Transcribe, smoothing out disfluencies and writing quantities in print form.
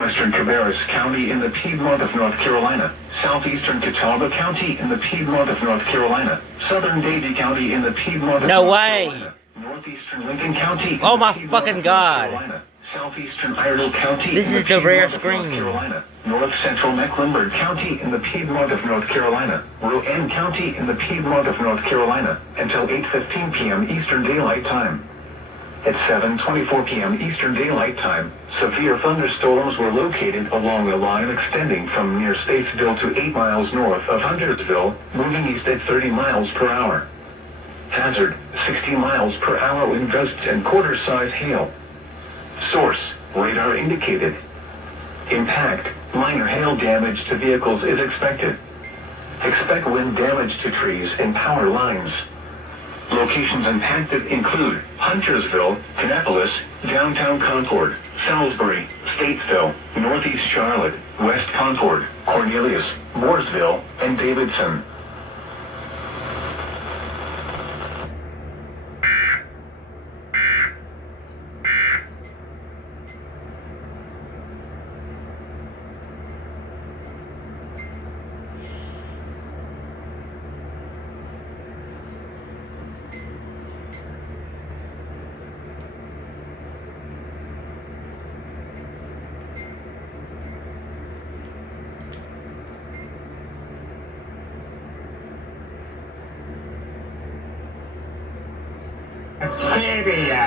Western Cabarrus County in the Piedmont of North Carolina, southeastern Catawba County in the Piedmont of North Carolina, southern Davie County in the Piedmont of North Carolina, northeastern Lincoln County in the Piedmont of North Carolina, southeastern Iredell County This in the is the rare Piedmont of screen. North Carolina, north central Mecklenburg County in the Piedmont of North Carolina, Rowan County in the Piedmont of North Carolina, until 8:15 p.m. Eastern Daylight Time. At 7:24 p.m. Eastern Daylight Time, severe thunderstorms were located along a line extending from near Statesville to 8 miles north of Huntersville, moving east at 30 miles per hour. Hazard, 60 miles per hour wind gusts and quarter-size hail. Source, radar indicated. Impact, minor hail damage to vehicles is expected. Expect wind damage to trees and power lines. Locations impacted include Huntersville, Kannapolis, downtown Concord, Salisbury, Statesville, Northeast Charlotte, West Concord, Cornelius, Mooresville, and Davidson. It's hideous.